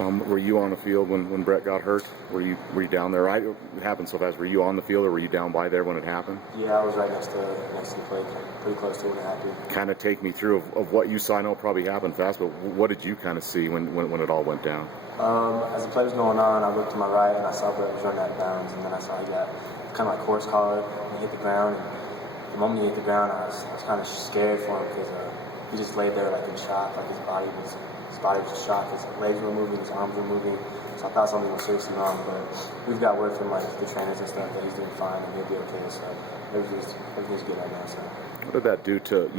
Were you on the field when Brett got hurt? Were you down there? It happened so fast. Were you on the field or were you down by there when it happened? Yeah, I was right next to the plate, pretty close to when it happened. Kind of take me through of what you saw. I know it probably happened fast, but what did you kind of see when it all went down? As the play was going on, I looked to my right and I saw Brett was running out of bounds, and then I saw he got kind of like horse collared and he hit the ground. And the moment he hit the ground, I was kind of scared for him because he just laid there like in shock, like his body was just shocked. His legs were moving, his arms were moving. So I thought something was seriously wrong, but we've got word from like the trainers and stuff that he's doing fine and he'll be okay. So everything's good right now. So what did that do to,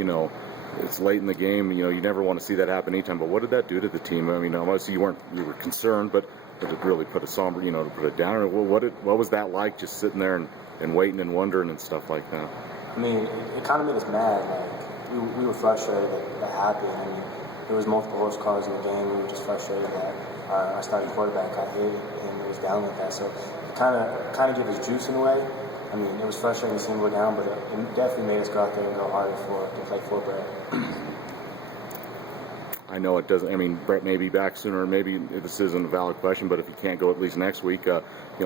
it's late in the game, you never want to see that happen anytime, but what did that do to the team? I mean, obviously you were concerned, but it really put a somber, to put it down. What was that like, just sitting there and waiting and wondering and stuff like that? I mean, it kind of made us mad. Like we were frustrated that happened. I mean, there was multiple horse cars in the game. We were just frustrated that our starting quarterback got hit and it was down like that. So it kind of gave us juice in a way. I mean, it was frustrating to see him go down, but it definitely made us go out there and go harder to play for Brett. I know it doesn't. I mean, Brett may be back sooner. Maybe this isn't a valid question, but if he can't go at least next week,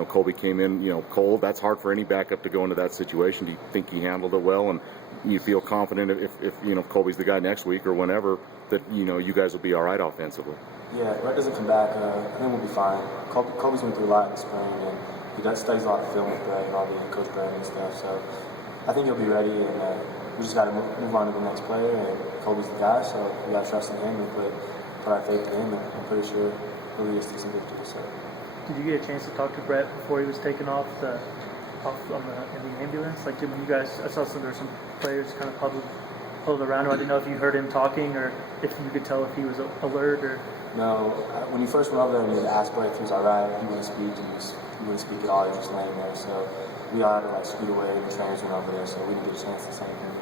Colby came in, cold. That's hard for any backup to go into that situation. Do you think he handled it well, and you feel confident if Colby's the guy next week or whenever that you guys will be all right offensively? Yeah, if Brett doesn't come back, I think we'll be fine. Colby's been through a lot in the spring, and he studies a lot of film with Brett and all the coach Brett and stuff. So I think he'll be ready, and we just got to move on to the next player. And Colby's the guy, so we got to trust in him and put our faith in him. And I'm pretty sure he'll lead us to some victories. So. Did you get a chance to talk to Brett before he was taken off in the ambulance? Like when you guys, I saw there were some players kind of huddled around him. I didn't know if you heard him talking or if you could tell if he was alert or. No, when he first went over there and he asked Brett if he was all right, he wouldn't speak. He wouldn't speak at all. He was just laying there. So we all had to scoot away. The trainers went over there, so we didn't get a chance to say anything.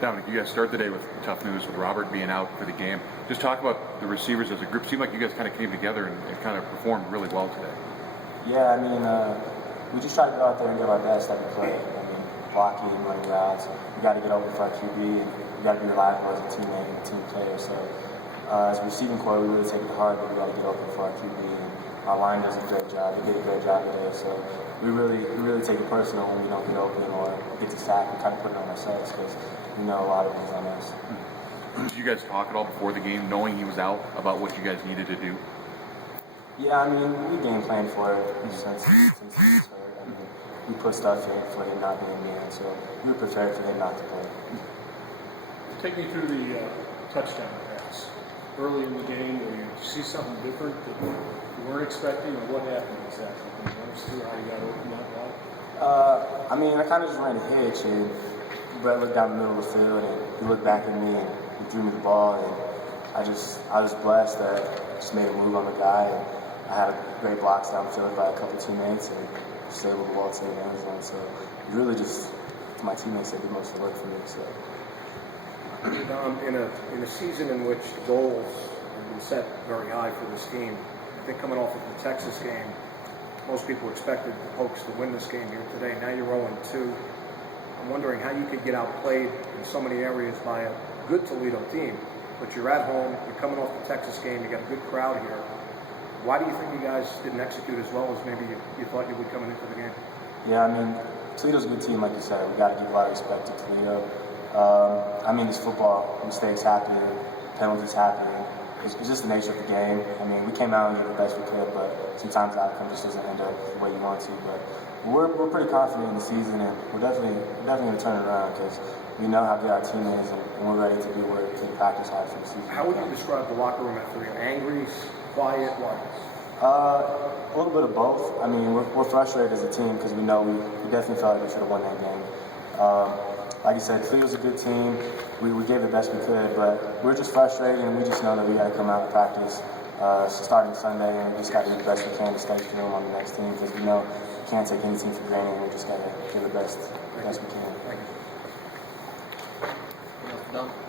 Dominic, you guys start the day with tough news with Robert being out for the game. Just talk about the receivers as a group. Seemed like you guys kind of came together and kind of performed really well today. Yeah, I mean, we just tried to go out there and give our best every play. I mean, blocking, running routes. We got to get open for our QB, and we got to be reliable as a teammate and a team player. So as a receiving core, we really take it hard, but we got to get open for our QB. And our line does a great job. They did a great job today. So we really take it personal when we don't get open or get to sack and kind of put it on ourselves because we know a lot of it is on us. Did you guys talk at all before the game, knowing he was out, about what you guys needed to do? Yeah, I mean, we game planned for it since he was hurt. I mean, we put stuff in for him not being there, so we were prepared for him not to play. Take me through the touchdown pass early in the game. Where you see something different that you weren't expecting, or what happened exactly? Can you run us through how you got open that ball? I mean, I kind of just ran a hitch, and Brett looked down the middle of the field, and he looked back at me, and he threw me the ball, and I was blessed that I just made a move on the guy, and I had a great blocks downfield by a couple teammates, and just able to ball to the end zone. So it really just my teammates that did most of the work for me. So. In a season in which goals have been set very high for this team, I think coming off of the Texas game, most people expected the Pokes to win this game here today. Now you're 0-2. I'm wondering how you could get outplayed in so many areas by a good Toledo team, but you're at home, you're coming off the Texas game, you got a good crowd here. Why do you think you guys didn't execute as well as maybe you thought you would coming into the game? Yeah, I mean, Toledo's a good team, like you said. We got to give a lot of respect to Toledo. I mean, it's football. Mistakes happen, penalties happen. It's just the nature of the game. I mean, we came out and did the best we could, but sometimes the outcome just doesn't end up the way you want to. But we're pretty confident in the season, and we're definitely going to turn it around because we know how good our team is, and we're ready to do work and practice hard for the season. How would you describe the locker room after you're angry, quiet, what? A little bit of both. I mean, we're frustrated as a team because we know we definitely felt like we should have won that game. Like you said, Toledo's a good team. We gave the best we could, but we're just frustrated, and we just know that we got to come out and practice starting Sunday, and we just got to do the best we can to stay firm on the next team because we know we can't take anything for granted. We just got to give the best we can. Thank you.